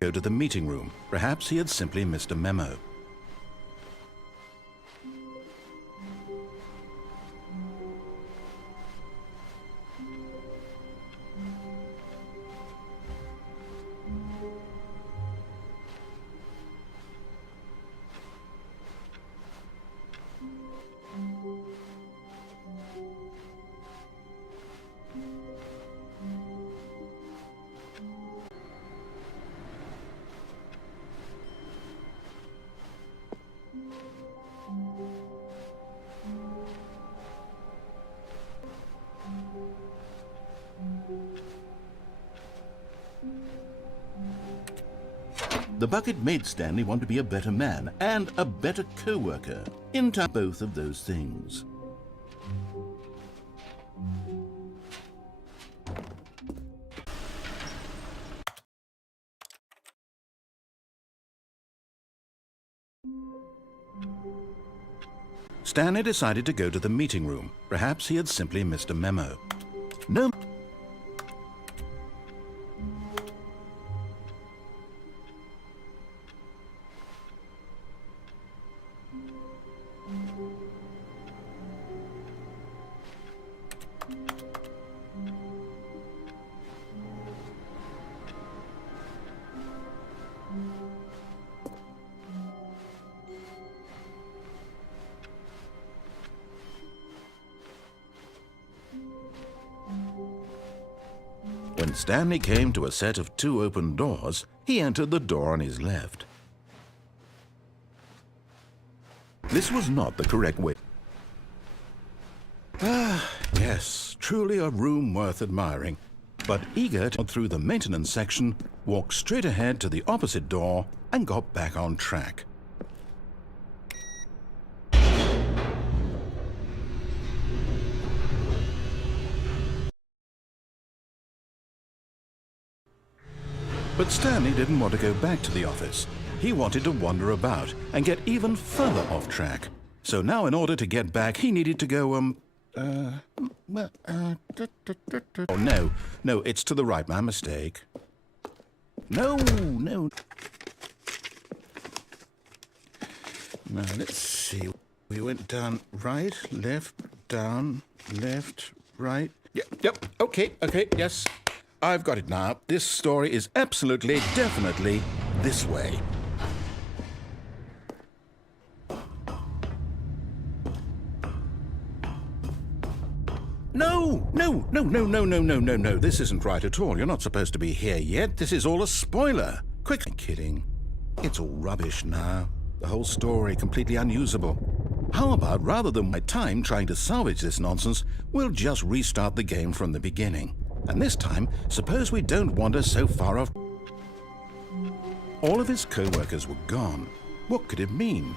Go to the meeting room. Perhaps he had simply missed a memo. The bucket made Stanley want to be a better man and a better co-worker. Into both of those things. Stanley decided to go to the meeting room. Perhaps he had simply missed a memo. No. When Stanley came to a set of 2 open doors, he entered the door on his left. This was not the correct way. Ah, yes, truly a room worth admiring. But eager to go through the maintenance section, walked straight ahead to the opposite door and got back on track. But Stanley didn't want to go back to the office. He wanted to wander about and get even further off track. So now in order to get back, he needed to go, oh, no, it's to the right, my mistake. No. Now, let's see. We went down, right, left, down, left, right. Yep, okay, yes. I've got it now. This story is absolutely, definitely this way. No. This isn't right at all. You're not supposed to be here yet. This is all a spoiler. Quick. I'm kidding. It's all rubbish now. The whole story completely unusable. How about, rather than my time trying to salvage this nonsense, we'll just restart the game from the beginning. And this time, suppose we don't wander so far off. All of his co-workers were gone. What could it mean?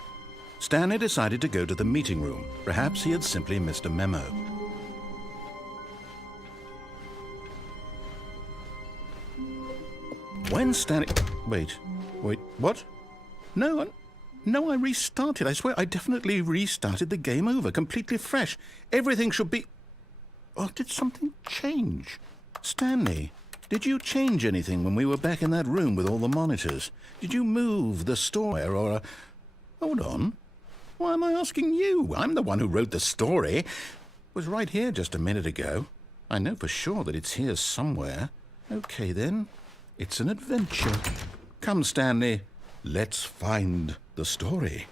Stanley decided to go to the meeting room. Perhaps he had simply missed a memo. When Stanley... Wait, what? No, I restarted. I swear I definitely restarted the game over, completely fresh. Everything should be... Oh, did something change? Stanley, did you change anything when we were back in that room with all the monitors? Did you move the story or... Hold on. Why am I asking you? I'm the one who wrote the story. It was right here just a minute ago. I know for sure that it's here somewhere. Okay, then. It's an adventure. Come, Stanley. Let's find the story.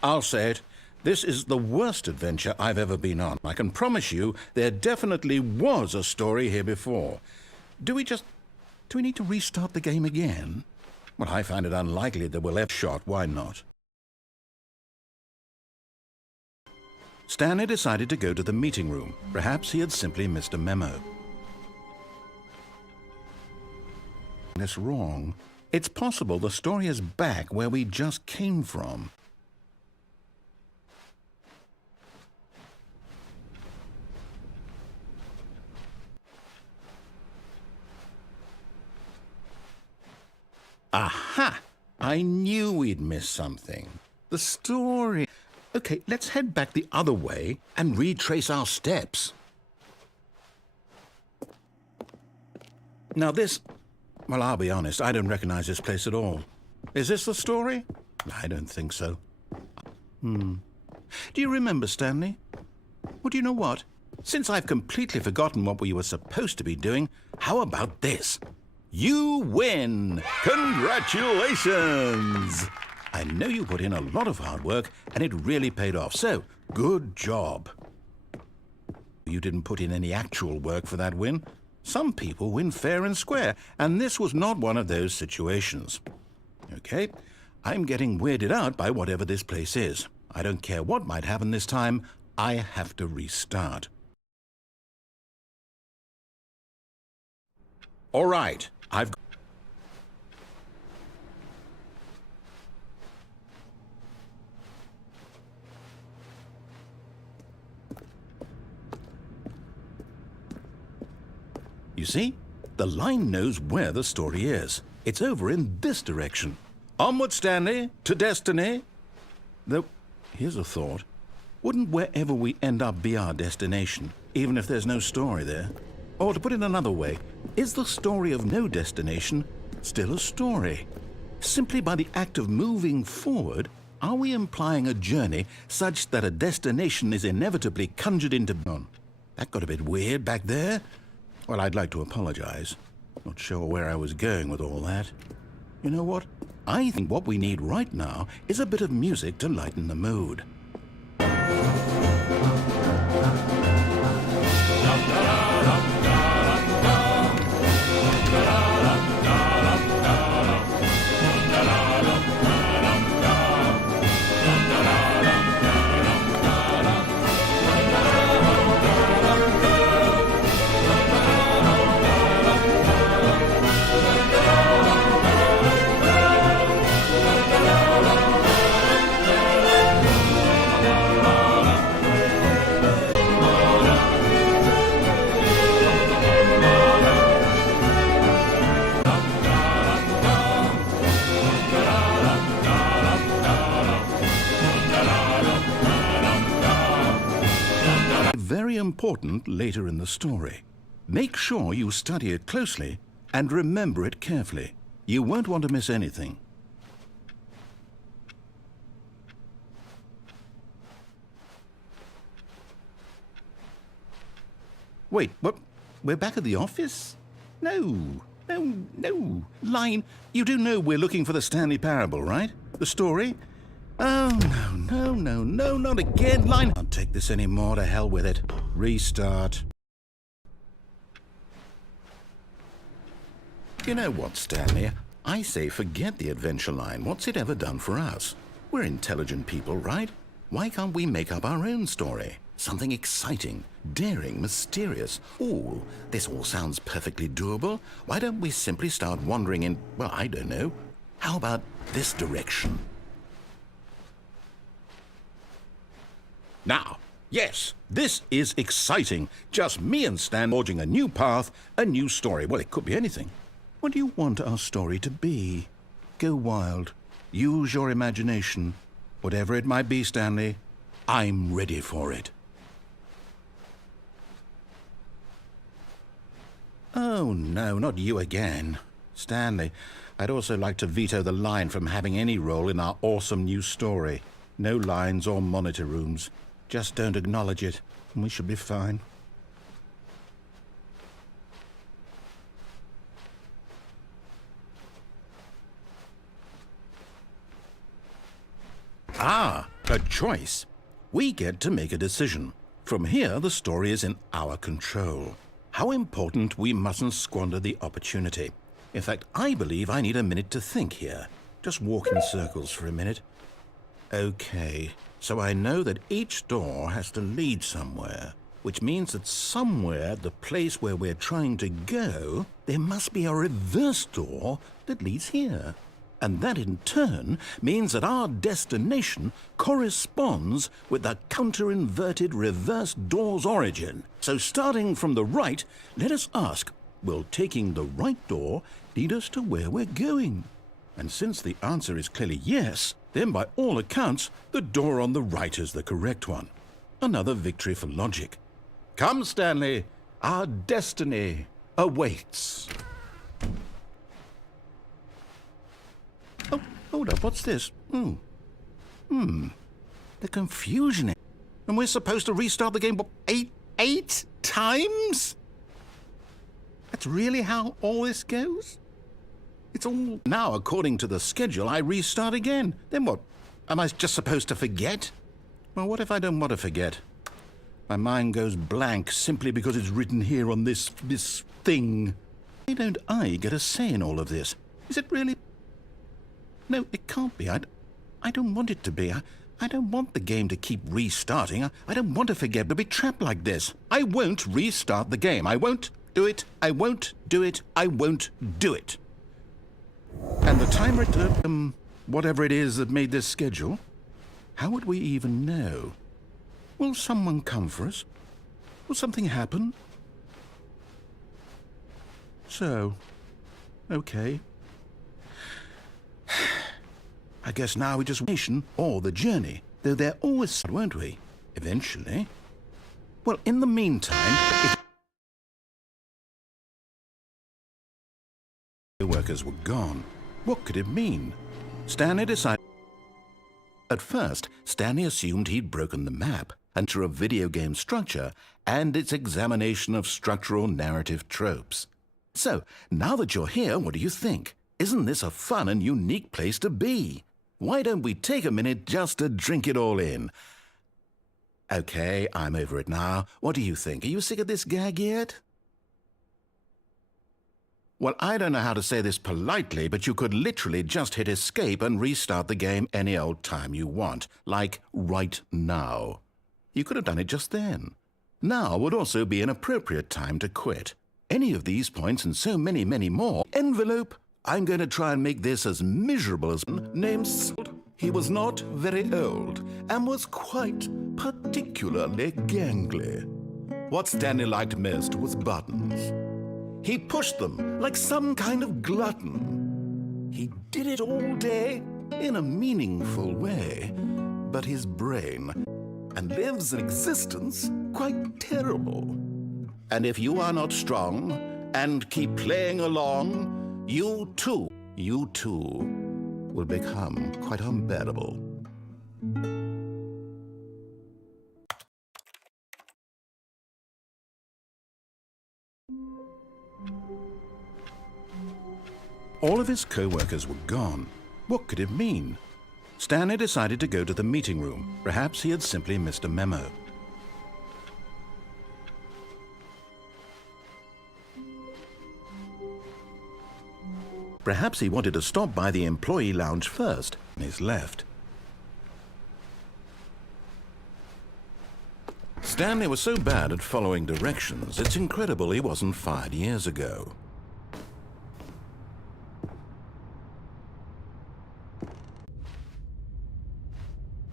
I'll say it. This is the worst adventure I've ever been on. I can promise you there definitely was a story here before. Do we need to restart the game again? Well, I find it unlikely that we'll have shot. Why not? Stanley decided to go to the meeting room. Perhaps he had simply missed a memo. this wrong. It's possible the story is back where we just came from. Aha! I knew we'd miss something. The story. Okay, let's head back the other way and retrace our steps. Now this... Well, I'll be honest, I don't recognize this place at all. Is this the story? I don't think so. Do you remember, Stanley? Well, do you know what? Since I've completely forgotten what we were supposed to be doing, how about this? You win! Congratulations! I know you put in a lot of hard work, and it really paid off, so good job. You didn't put in any actual work for that win. Some people win fair and square, and this was not one of those situations. Okay, I'm getting weirded out by whatever this place is. I don't care what might happen this time, I have to restart. All right, I've... You see? The line knows where the story is. It's over in this direction. Onward, Stanley, to destiny. Though, here's a thought. Wouldn't wherever we end up be our destination, even if there's no story there? Or to put it another way, is the story of no destination still a story? Simply by the act of moving forward, are we implying a journey such that a destination is inevitably conjured into... That got a bit weird back there. Well, I'd like to apologize. Not sure where I was going with all that. You know what? I think what we need right now is a bit of music to lighten the mood. Very important later in the story. Make sure you study it closely and remember it carefully. You won't want to miss anything. Wait, what? We're back at the office? No. Line, you do know we're looking for the Stanley Parable, right? The story? Oh, no, not again, Line. Can't take this anymore, to hell with it. Restart. You know what, Stanley? I say forget the adventure line. What's it ever done for us? We're intelligent people, right? Why can't we make up our own story? Something exciting, daring, mysterious. Ooh, this all sounds perfectly doable. Why don't we simply start wandering in, well, I don't know. How about this direction? Now, yes, this is exciting. Just me and Stan forging a new path, a new story. Well, it could be anything. What do you want our story to be? Go wild. Use your imagination. Whatever it might be, Stanley, I'm ready for it. Oh, no, not you again. Stanley, I'd also like to veto the line from having any role in our awesome new story. No lines or monitor rooms. Just don't acknowledge it, and we should be fine. Ah, a choice. We get to make a decision. From here, the story is in our control. How important we mustn't squander the opportunity. In fact, I believe I need a minute to think here. Just walk in circles for a minute. Okay, so I know that each door has to lead somewhere. which means that somewhere at the place where we're trying to go, there must be a reverse door that leads here. And that in turn means that our destination corresponds with the counter-inverted reverse door's origin. So starting from the right, let us ask, will taking the right door lead us to where we're going? And since the answer is clearly yes, then by all accounts, the door on the right is the correct one. Another victory for logic. Come, Stanley, our destiny awaits. Oh, hold up, what's this? The confusion. And we're supposed to restart the game, what, eight times? That's really how all this goes? It's all... Now, according to the schedule, I restart again. Then what? Am I just supposed to forget? Well, what if I don't want to forget? My mind goes blank simply because it's written here on this thing. Why don't I get a say in all of this? Is it really... No, it can't be. I don't want it to be. I don't want the game to keep restarting. I don't want to forget to be trapped like this. I won't restart the game. I won't do it. I won't do it. I won't do it. And the timer at, whatever it is that made this schedule, how would we even know? Will someone come for us? Will something happen? So, okay. I guess now we just nation or the journey, though they're always, won't we? Eventually. Well, in the meantime, if the workers were gone, what could it mean? Stanley decided. At first, Stanley assumed he'd broken the map into a video game structure and its examination of structural narrative tropes. So, now that you're here, what do you think? Isn't this a fun and unique place to be? Why don't we take a minute just to drink it all in? Okay, I'm over it now. What do you think? Are you sick of this gag yet? Well, I don't know how to say this politely, but you could literally just hit escape and restart the game any old time you want, like right now. You could have done it just then. Now would also be an appropriate time to quit. Any of these points and so many, many more. Envelope. I'm going to try and make this as miserable as named. He was not very old and was quite particularly gangly. What Stanley liked most was buttons. He pushed them like some kind of glutton. He did it all day in a meaningful way, but his brain and lives an existence quite terrible. And if you are not strong and keep playing along, you too will become quite unbearable. All of his co-workers were gone. What could it mean? Stanley decided to go to the meeting room. Perhaps he had simply missed a memo. Perhaps he wanted to stop by the employee lounge first, on his left. Stanley was so bad at following directions, it's incredible he wasn't fired years ago.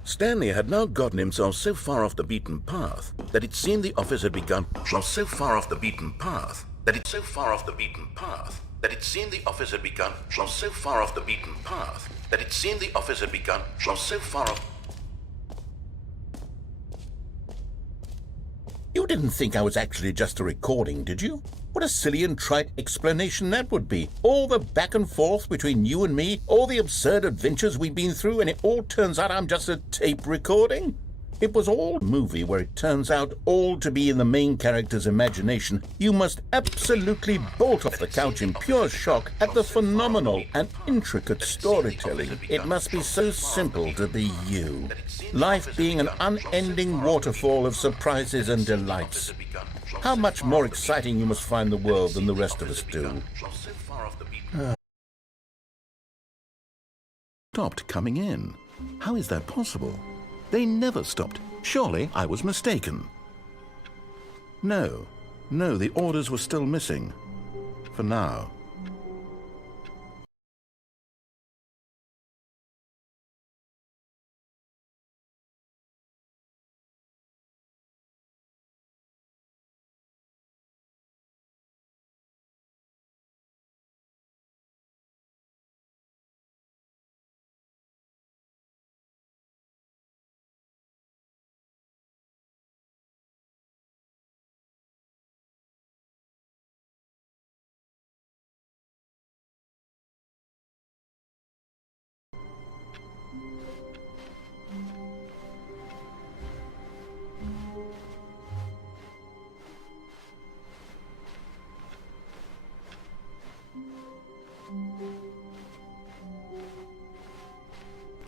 Stanley had now gotten himself so far off the beaten path that it seemed the office had begun so far off the beaten path that it seemed the office had begun so far off the beaten path that it seemed the office had begun so far off. You didn't think I was actually just a recording, did you? What a silly and trite explanation that would be. All the back and forth between you and me, all the absurd adventures we've been through, and it all turns out I'm just a tape recording? It was all a movie where it turns out all to be in the main character's imagination. You must absolutely bolt off the couch in pure shock at the phenomenal and intricate storytelling. It must be so simple to be you. Life being an unending waterfall of surprises and delights. How much more exciting you must find the world than the rest of us do. Stopped coming in. How is that possible? They never stopped. Surely I was mistaken. No, no, the orders were still missing. For now.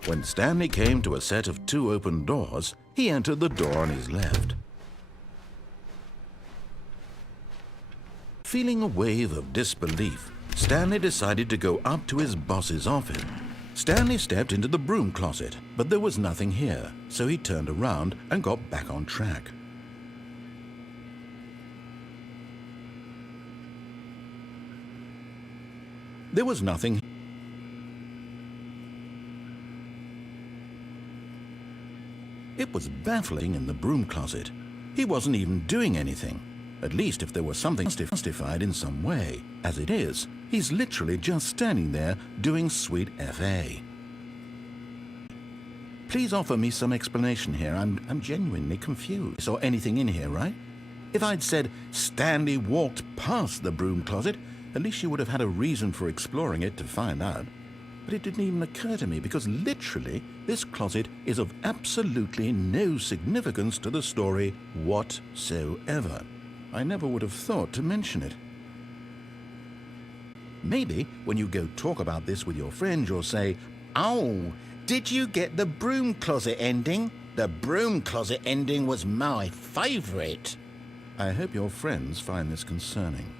When Stanley came to a set of 2 open doors, he entered the door on his left. Feeling a wave of disbelief, Stanley decided to go up to his boss's office. Stanley stepped into the broom closet, but there was nothing here, so he turned around and got back on track. There was nothing. It was baffling in the broom closet. He wasn't even doing anything. At least if there was something justified in some way. As it is, he's literally just standing there doing sweet FA. Please offer me some explanation here. I'm genuinely confused. Or anything in here, right? If I'd said Stanley walked past the broom closet, at least you would have had a reason for exploring it to find out. But it didn't even occur to me because literally this closet is of absolutely no significance to the story whatsoever. I never would have thought to mention it. Maybe when you go talk about this with your friends, you'll say, "Oh, did you get the broom closet ending? The broom closet ending was my favorite." I hope your friends find this concerning.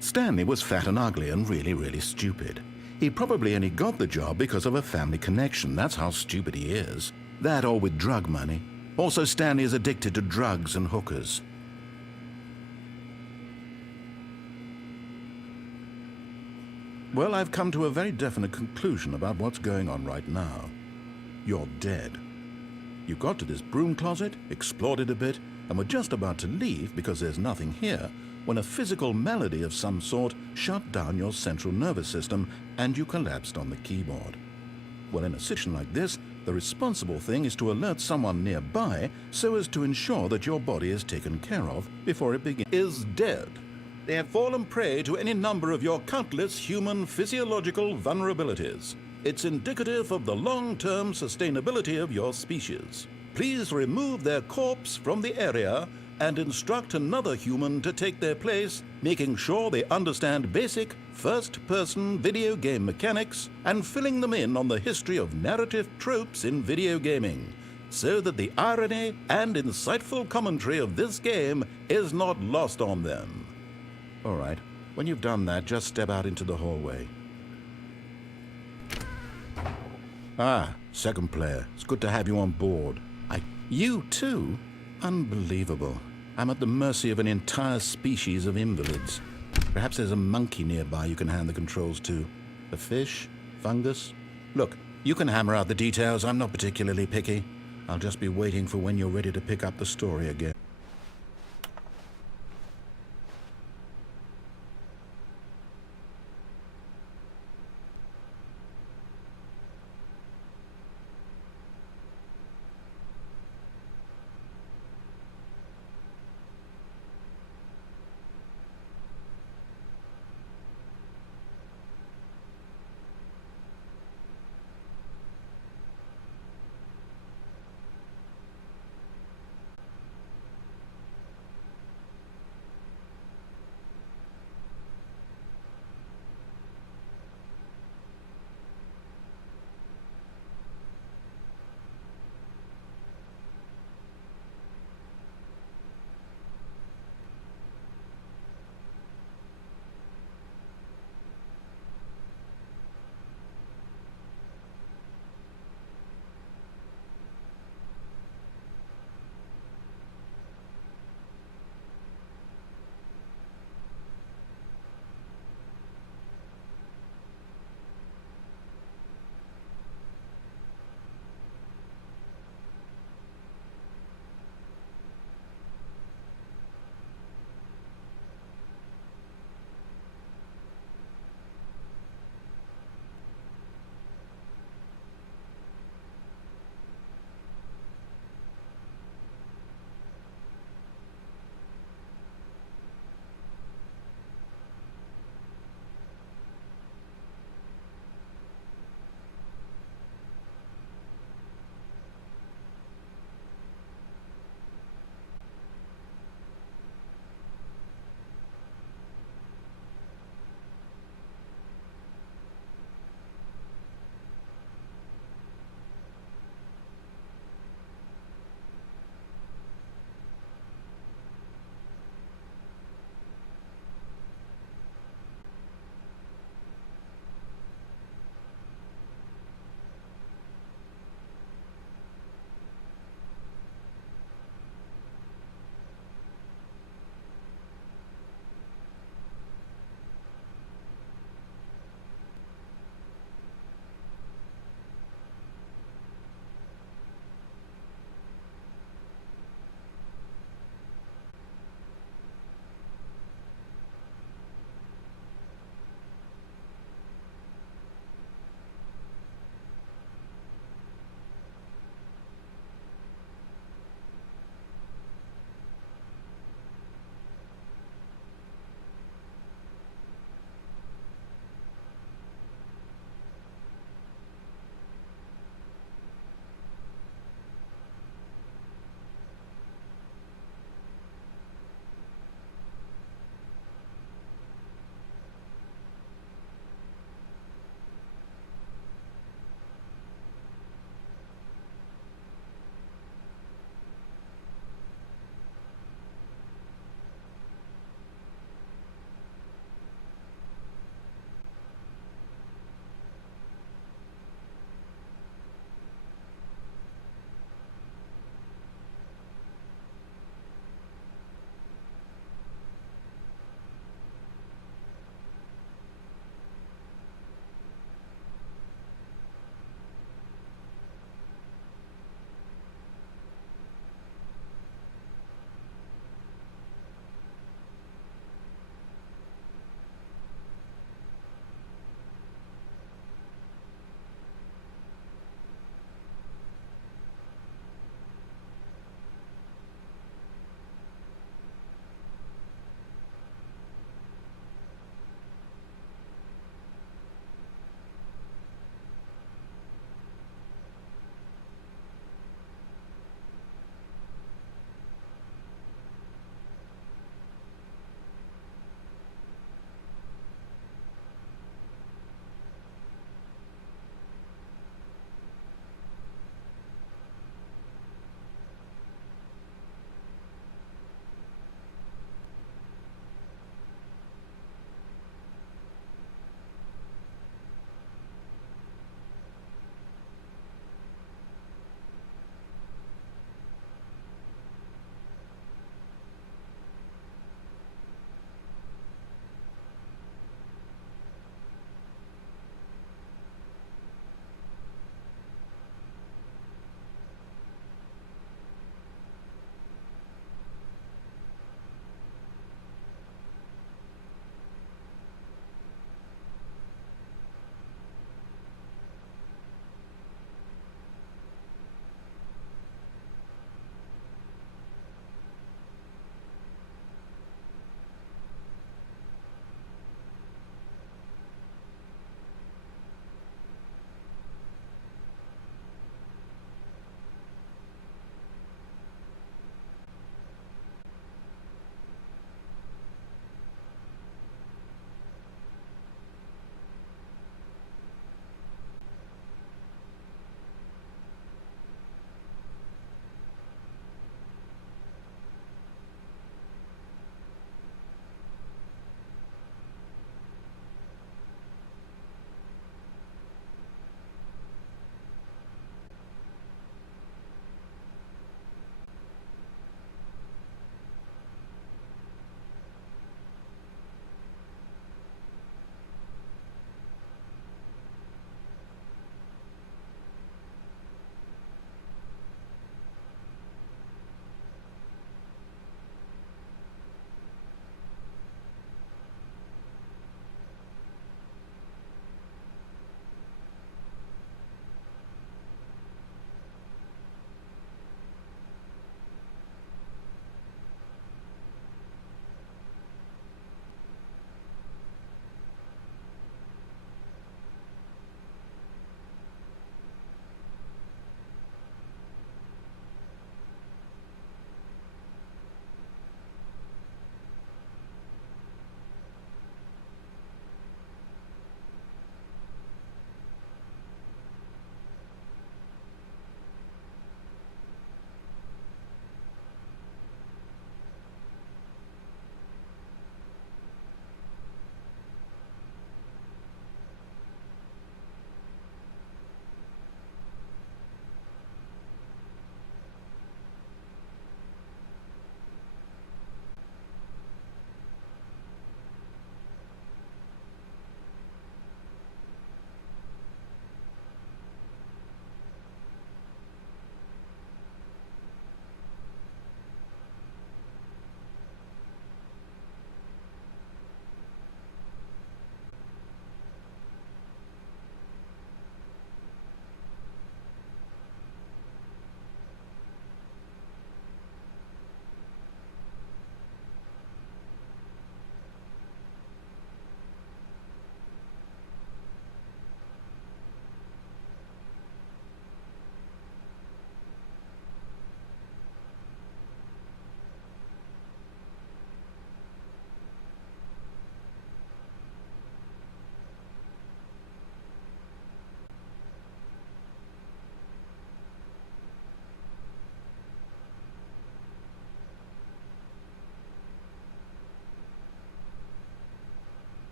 Stanley was fat and ugly and really stupid. He probably only got the job because of a family connection. That's how stupid he is. That or with drug money. Also, Stanley is addicted to drugs and hookers. Well, I've come to a very definite conclusion about what's going on right now. You're dead. You got to this broom closet, explored it a bit, and were just about to leave because there's nothing here, when a physical malady of some sort shut down your central nervous system and you collapsed on the keyboard. Well, in a situation like this, the responsible thing is to alert someone nearby so as to ensure that your body is taken care of before it begins. Is dead. They have fallen prey to any number of your countless human physiological vulnerabilities. It's indicative of the long-term sustainability of your species. Please remove their corpse from the area and instruct another human to take their place, making sure they understand basic first-person video game mechanics and filling them in on the history of narrative tropes in video gaming, so that the irony and insightful commentary of this game is not lost on them. All right, when you've done that, just step out into the hallway. Ah, second player. It's good to have you on board. You too? Unbelievable. I'm at the mercy of an entire species of invalids. Perhaps there's a monkey nearby you can hand the controls to. A fish? Fungus? Look, you can hammer out the details. I'm not particularly picky. I'll just be waiting for when you're ready to pick up the story again.